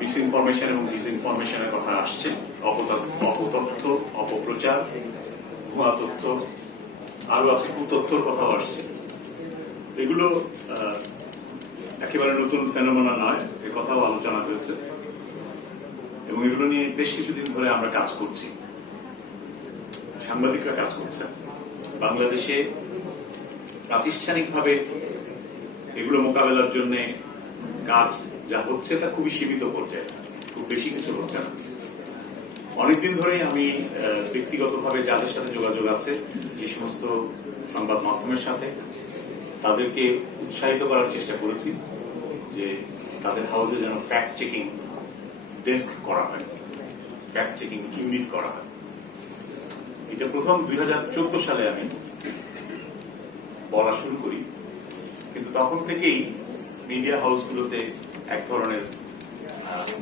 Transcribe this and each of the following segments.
Misinformation এবং ডিসইনফরমেশনের কথা আসছে। অপতথ্য অপপ্রচার, ভুয়া তথ্য আরও আছে কুতথ্যর কথাও আসছে। এগুলো একেবারে নতুন ফেনোমেনা নয়, এ কথাও আলোচনা হয়েছে। এবং এগুলো নিয়ে বেশ কিছুদিন ধরে আমরা কাজ করছি। সাংবাদিকরা কাজ করছেন। বাংলাদেশে প্রাতিষ্ঠানিকভাবে এগুলো মোকাবেলার জন্য কাজ যা হচ্ছে তা খুবই সীমিত পর্যায়ে। খুব বেশি কিছু হচ্ছে না। অনেকদিন ধরেই আমি ব্যক্তিগতভাবে যাদের সাথে যোগাযোগ আছে এই সমস্ত সংবাদ মাধ্যমের সাথে, তাদেরকে উৎসাহিত করার চেষ্টা করেছি যে তাদের হাউসে যেন ফ্যাক্ট চেকিং ডেস্ক করা হয় ফ্যাক্ট চেকিং ইউনিট করা হয়। এটা প্রথম দুই হাজার চোদ্দ সালে আমি বলা শুরু করি। কিন্তু তখন থেকেই মিডিয়া হাউসগুলোতে এক ধরনের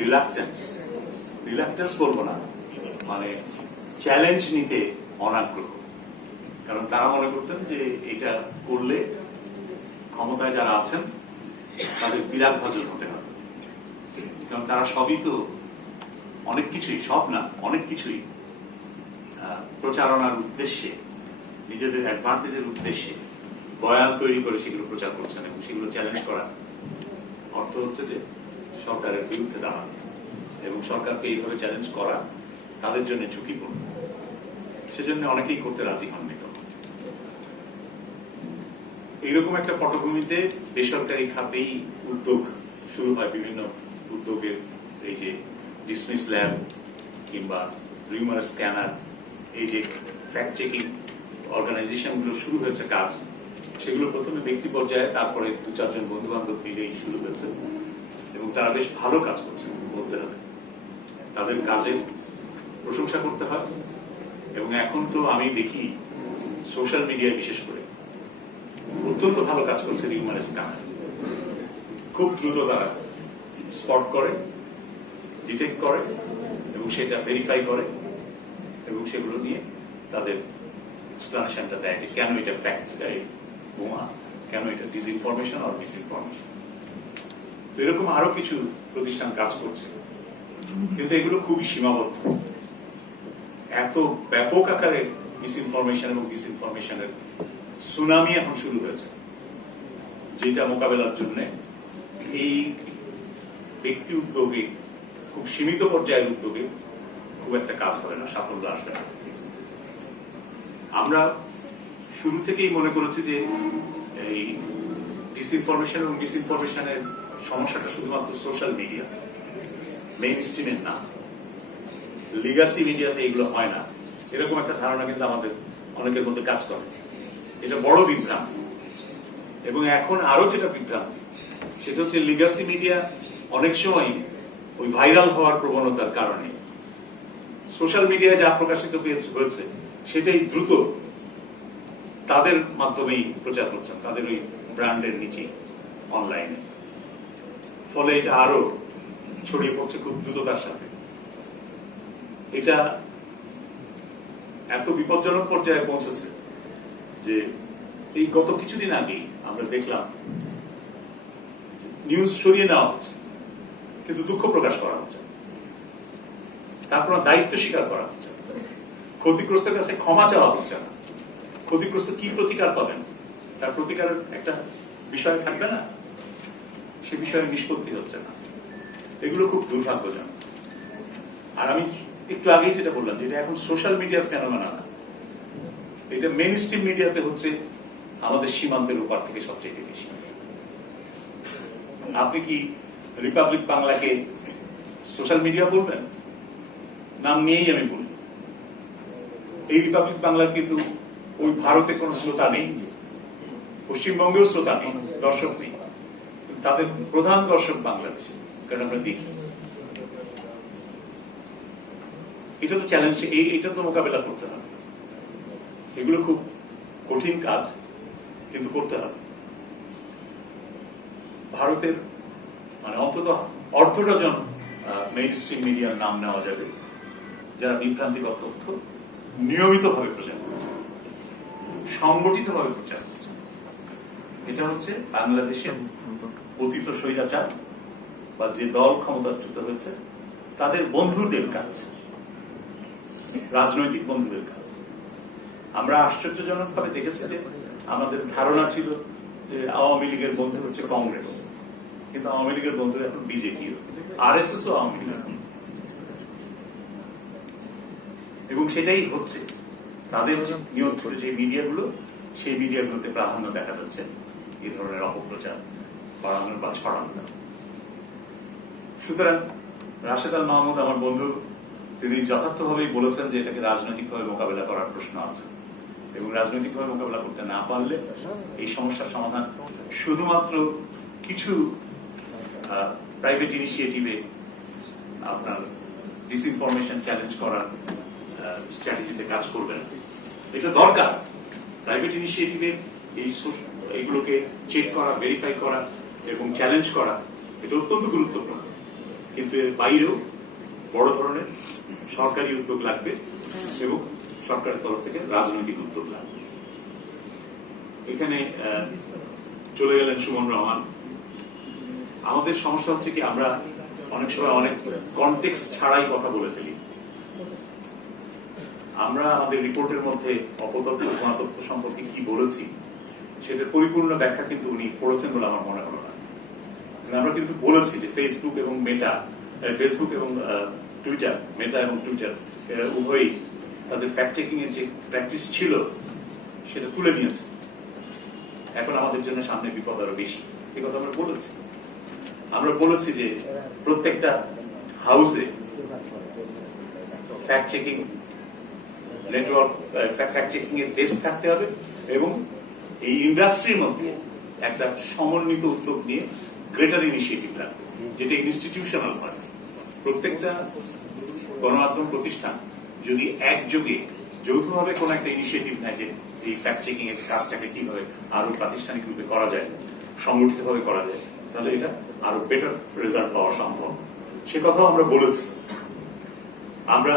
রিলাক্টেন্স রিলাক্টেন্স বলব না মানে চ্যালেঞ্জ নিতে অনাগ্রহ। কারণ তারা মনে করতেন যে এটা করলে ক্ষমতায় যারা আছেন, তাদের বিরাট ভাজন হতে হবে। কারণ তারা সবই তো অনেক কিছুই, সব না, অনেক কিছুই প্রচারণার উদ্দেশ্যে, নিজেদের অ্যাডভান্টেজের উদ্দেশ্যে বয়ান তৈরি করে সেগুলো প্রচার করছেন এবং সেগুলো চ্যালেঞ্জ করা অর্থ হচ্ছে যে সরকারের বিরুদ্ধে দাঁড়ানো এবং সরকারকে এইভাবে চ্যালেঞ্জ করা তাদের জন্য ঝুঁকিপূর্ণ। সেজন্য অনেকেই করতে রাজি হননি তখন। এইরকম একটা পটভূমিতে বেসরকারি খাতেই উদ্যোগ শুরু হয়, বিভিন্ন উদ্যোগের এই যে ডিসমিস ল্যাব কিংবা রিউমার স্ক্যানার এই যে ফ্যাক্ট চেকিং অর্গানাইজেশনগুলো শুরু হয়েছে কাজ সেগুলো প্রথমে ব্যক্তি পর্যায়ে তারপরে দু চারজন বন্ধু বান্ধব মিলেই শুরু হয়েছে। এবং তারা বেশ ভালো কাজ করছে বলতে হবে তাদের কাজের প্রশংসা করতে হয়। এবং এখন তো আমি দেখি সোশ্যাল মিডিয়ায় বিশেষ করে অত্যন্ত ভালো কাজ করছে রিউমার স্ক্যানার খুব দ্রুত তারা স্পট করে, ডিটেক্ট করে এবং সেটা ভেরিফাই করে এবং সেগুলো নিয়ে তাদের এক্সপ্লানেশনটা দেয় যে কেন এটা ফ্যাক্ট বোমা কেন এটা? ডিসইনফরমেশন আর মিসইনফরমেশন তো এরকম আরও কিছু প্রতিষ্ঠান কাজ করছে। কিন্তু এগুলো খুবই সীমাবদ্ধ। এত ব্যাপক আকারে মিসইনফরমেশন এবং ডিসইনফরমেশনের সুনামি এখন শুরু হয়েছে। যেটা মোকাবেলার জন্য এই ব্যক্তি উদ্যোগে, খুব সীমিত পর্যায়ের উদ্যোগে খুব একটা কাজ করে না, সাফল্য আসবে না। আমরা শুরু থেকেই মনে করেছি যে এই ডিসইনফরমেশন এবং মিসইনফরমেশনের সমস্যাটা শুধুমাত্র সোশ্যাল মিডিয়া মেইন স্ট্রিমের না। লিগাসি মিডিয়াতে এগুলো হয় না। এরকম একটা ধারণা কিন্তু আমাদের অনেকের মধ্যে কাজ করে। এটা বড় বিভ্রান্তি। এবং এখন আরও যেটা বিভ্রান্তি, সেটা হচ্ছে লিগাসি মিডিয়া অনেক সময় ওই ভাইরাল হওয়ার প্রবণতার কারণে সোশ্যাল মিডিয়ায় যা প্রকাশিত হয়েছে- সেটাই দ্রুত তাদের মাধ্যমেই প্রচার করছেন, তাদের ওই ব্র্যান্ডের নিচে অনলাইনে ফলে এটা আরও ছড়িয়ে পড়ছে খুব দ্রুততার সাথে। এটা এত বিপজ্জনক পর্যায়ে পৌঁছেছে যে এই গত কিছুদিন আগেই আমরা দেখলাম নিউজ সরিয়ে নেওয়া হচ্ছে, কিন্তু দুঃখ প্রকাশ করা হচ্ছে। তারপর দায়িত্ব স্বীকার করা হচ্ছে। ক্ষতিগ্রস্তের কাছে ক্ষমা চাওয়া হচ্ছে না। ক্ষতিগ্রস্ত কি প্রতিকার পাবেন? তার প্রতিকারের একটা বিষয় থাকবে না? সে বিষয়ে নিষ্পত্তি হচ্ছে না। এগুলো খুব দুর্ভাগ্যজনক। আর আমি একটু আগেই যেটা বললাম যে এটা এখন সোশ্যাল মিডিয়ার ফেনোমেনা না। এটা মেন স্ট্রিম মিডিয়াতে হচ্ছে আমাদের সীমান্তের উপর থেকে সবচেয়ে বেশি। আপনি কি রিপাবলিক বাংলাকে সোশ্যাল মিডিয়া বলবেন? নাম নিয়েই আমি বলি। এই রিপাবলিক বাংলার কিন্তু ওই ভারতে কোনো শ্রোতা নেই। পশ্চিমবঙ্গেও শ্রোতা নেই, দর্শক নেই। তাদের প্রধান দর্শক বাংলাদেশে, কারণ আমরা দেখি। এটা তো চ্যালেঞ্জ এই, এটা তো মোকাবেলা করতে হবে। এগুলো খুব কঠিন কাজ, কিন্তু করতে হবে। ভারতের মানে অন্তত অর্ধ ডজন মেইন স্ট্রিম মিডিয়ার নাম নেওয়া যাবে, যারা বিভ্রান্তিকর তথ্য নিয়মিতভাবে প্রচার করছে। সংগঠিতভাবে প্রচার করছে। এটা হচ্ছে বাংলাদেশের অতীত স্বৈরাচার বা যে দল ক্ষমতাচ্যুত হয়েছে, তাদের বন্ধুদের কাজ, রাজনৈতিক বন্ধুদের কাজ। আমরা আশ্চর্যজনক ভাবে দেখেছি যে আমাদের ধারণা ছিল যে আওয়ামী লীগের বন্ধু হচ্ছে কংগ্রেস। কিন্তু আওয়ামী লীগের বন্ধু এখন বিজেপি আর এস এস ও আওয়ামী লীগ এবং সেটাই হচ্ছে। তাদের যে নিয়ন্ত্রণে, যে মিডিয়াগুলো, সেই মিডিয়াগুলোতে প্রাধান্য দেখা যাচ্ছে এই ধরনের অপপ্রচার বাড়ানোর বা ছড়ানোর সুতরাং রাশেদ আল মাহমুদ, আমার বন্ধু, তিনি যথার্থভাবেই বলেছেন যে এটাকে রাজনৈতিকভাবে মোকাবেলা করার প্রশ্ন আছে এবং রাজনৈতিকভাবে মোকাবেলা করতে না পারলে এই সমস্যার সমাধান শুধুমাত্র কিছু প্রাইভেট ইনিশিয়েটিভে আপনার ডিসইনফরমেশন চ্যালেঞ্জ করার স্ট্র্যাটেজিতে কাজ করবে না। এটা দরকার। প্রাইভেট ইনিশিয়েটিভে এই এইগুলোকে চেক করা ভেরিফাই করা এবং চ্যালেঞ্জ করা, এটা অত্যন্ত গুরুত্বপূর্ণ। কিন্তু এর বাইরেও বড় ধরনের সরকারি উদ্যোগ লাগবে এবং সরকারের তরফ থেকে রাজনৈতিক উদ্যোগ লাগবে। এখানে চলে গেলেন সুমন রহমান। আমাদের সমস্যা হচ্ছে কি, আমরা অনেক সময় অনেক কনটেক্সট ছাড়াই কথা বলে ফেলি। আমরা আমাদের রিপোর্টের মধ্যে অপতথ্য অনাতথ্য সম্পর্কে কি বলেছি, সেটার পরিপূর্ণ ব্যাখ্যা কিন্তু উনি পড়েছেন বলে আমার মনে হলো না। আমরা কিন্তু বলেছি যে ফেসবুক এবং মেটা ফেসবুক এবং টুইটার মেটা এবং টুইটার উভয়ই তাদের ফ্যাক্ট চেকিং এর যে প্র্যাকটিস ছিল, সেটা তুলে নিয়েছে। এখন আমাদের জন্য সামনে বিপদ আরও বেশি। এই কথা আমরা বলেছি। আমরা বলেছি যে প্রত্যেকটা হাউসে fact checking network fact checking এর ডেস্ক থাকতে হবে এবং এই ইন্ডাস্ট্রির মধ্যে একটা সমন্বিত উদ্যোগ নিয়ে গ্রেটার ইনিশিয়েটিভ লাগবে যেটা ইনস্টিটিউশনাল হয়। প্রত্যেকটা গণমাধ্যম প্রতিষ্ঠান যদি একযোগে যৌথভাবে কোন একটা ইনিশিয়েটিভ নেয় যে এই ফ্যাক্ট চেকিং এর কাজটাকে কীভাবে আরও প্রাতিষ্ঠানিক রূপে করা যায় সংগঠিত ভাবে করা যায়, তাহলে এটা আরও বেটার রেজাল্ট পাওয়া সম্ভব। সে কথাও আমরা বলেছি। আমরা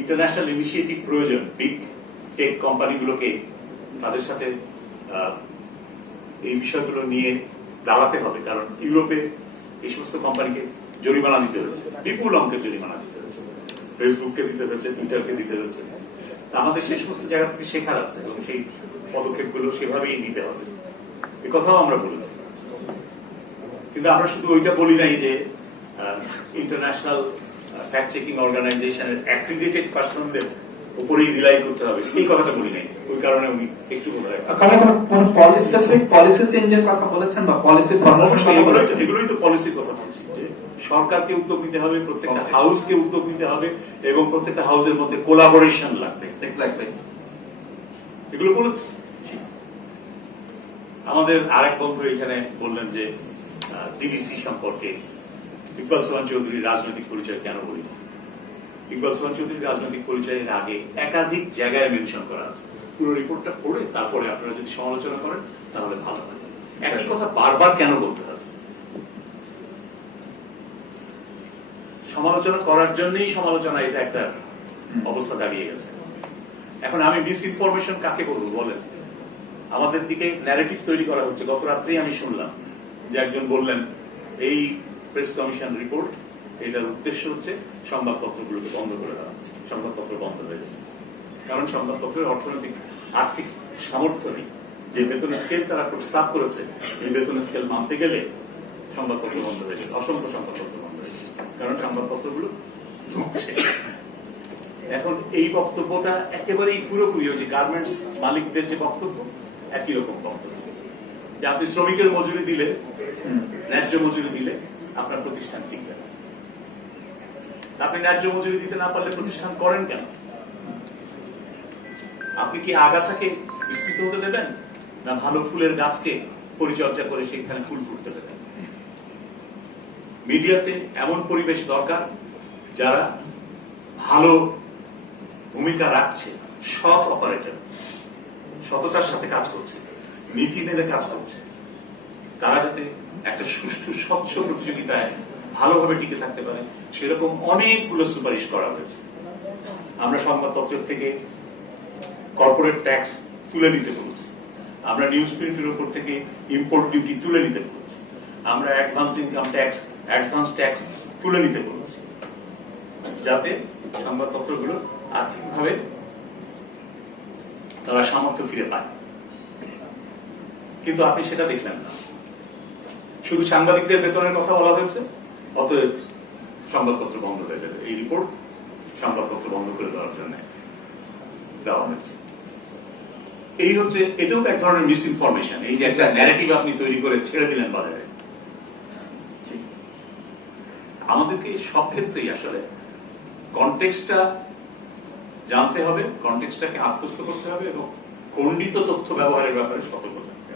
ইন্টারন্যাশনাল ইনিশিয়েটিভ প্রয়োজন বিগ টেক কোম্পানিগুলোকে তাদের সাথে এই বিষয়গুলো নিয়ে দাঁড়াতে হবে, কারণ ইউরোপে এই সমস্ত কোম্পানিকে জরিমানা দিতে হয়েছে বিপুল অঙ্কের জরিমানা দিতে হয়েছে ফেসবুককে দিতে হয়েছে টুইটারকে দিতে হয়েছে আমাদের সেই সমস্ত জায়গা থেকে শেখার আছে, এবং সেই পদক্ষেপগুলো সেভাবেই নিতে হবে। এ কথাও আমরা বলেছি। কিন্তু আমরা শুধু ওইটা বলি নাই যে ইন্টারন্যাশনাল ফ্যাক্ট চেকিং অর্গানাইজেশনের অ্যাক্রিডিটেড পার্সনদের উপরেই রিলাই করতে হবে। এই কথাটা বলি নাই। ওই কারণে উনি একটু বোধ হয় কোনো স্পেসিফিক পলিসি চেঞ্জের কথা বলেছেন বা পলিসি বলেছেন? এগুলোই তো পলিসির কথা বলছি যে সরকারকে উদ্যোগ নিতে হবে প্রত্যেকটা হাউসকে উদ্যোগ নিতে হবে এবং প্রত্যেকটা হাউসের মধ্যে কোলাবোরেশন লাগবে। এক্স্যাক্টলি এগুলো বলেছি। আমাদের আরেক বন্ধু এখানে বললেন যে ডিবিসি সম্পর্কে ইকবাল সোহান চৌধুরীর রাজনৈতিক পরিচয় কেন বলি না? ইকবাল সোহান চৌধুরীর রাজনৈতিক পরিচয়ের আগে একাধিক জায়গায় মেনশন করা আছে। পুরো রিপোর্টটা পড়ে তারপরে আপনারা যদি সমালোচনা করেন তাহলে ভালো হয়। একই কথা বারবার কেন বলতে হবে? সমালোচনা করার জন্যই সমালোচনা এটা একটা অবস্থা দাঁড়িয়ে গেছে। এখন আমি মিস ইনফরমেশন কাকে বলব বলেন? আমাদের দিকে ন্যারেটিভ তৈরি করা হচ্ছে। গত রাত্রেই আমি শুনলাম যে একজন বললেন এই প্রেস কমিশন রিপোর্ট এটার উদ্দেশ্য হচ্ছে সংবাদপত্রগুলোকে বন্ধ করে দেওয়া, সংবাদপত্র বন্ধ হয়ে গেছে। কারণ সংবাদপত্রের অর্থনৈতিক, আর্থিক সামর্থ্য নেই। যে বেতন স্কেল তারা প্রস্তাব করেছে, এই বেতন স্কেল মানতে গেলে সংবাদপত্র বন্ধ হয়েছে অসংখ্য সংবাদপত্র বন্ধ হয়েছে কারণ সংবাদপত্রগুলো ঢুকছে। এখন এই বক্তব্যটা একেবারেই পুরোপুরি যে গার্মেন্টস মালিকদের যে বক্তব্য, একই রকম বক্তব্য। যে আপনি শ্রমিকের মজুরি দিলে, ন্যায্য মজুরি দিলে আপনার প্রতিষ্ঠান টিকবে না। আপনি ন্যায্য মজুরি দিতে না পারলে প্রতিষ্ঠান করেন কেন? আপনি কি আগাছাকে বিস্তৃত হতে দেবেন? না ভালো ফুলের গাছকে পরিচর্যা করে সেখানে ফুল ফুটতে দেবেন? মিডিয়াতে এমন পরিবেশ দরকার যারা ভালো ভূমিকা রাখছে, সৎ অপারেটর সততার সাথে কাজ করছে, নীতি মেনে কাজ করছে। তারা যাতে একটা সুষ্ঠু, স্বচ্ছ প্রতিযোগিতায় ভালোভাবে টিকে থাকতে পারে, সেরকম অনেকগুলো সুপারিশ করা হয়েছে। আমরা সংবাদপত্রের থেকে কর্পোরেট ট্যাক্স তুলে নিতে বলেছি। আমরা নিউজ প্রিন্টের উপর থেকে ইম্পোর্ট ডিউটি তুলে নিতে বলেছি। আমরা advance income tax advance tax তুলে নিতে বলেছি। যাতে সংবাদপত্রগুলো আর্থিকভাবে তারা সামর্থ্য ফিরে পায়। কিন্তু আপনি সেটা দেখলেন না। শুধু সাংবাদিকদের বেতনের কথা বলা হয়েছে অতএব সংবাদপত্র বন্ধ হয়ে যাবে। এই রিপোর্ট সংবাদপত্র বন্ধ করে দেওয়ার জন্য দেওয়া হয়েছে। এই হচ্ছে এটাও তো এক ধরনের মিস ইনফরমেশন এই যে একটা ন্যারেটিভ আপনি তৈরি করে ছেড়ে দিলেন বাজারে। আমাদেরকে সব ক্ষেত্রেই আসলে কনটেক্সটটা জানতে হবে কনটেক্সটটাকে আত্মস্থ করতে হবে এবং খণ্ডিত তথ্য ব্যবহারের ব্যাপারে সতর্ক থাকতে হবে।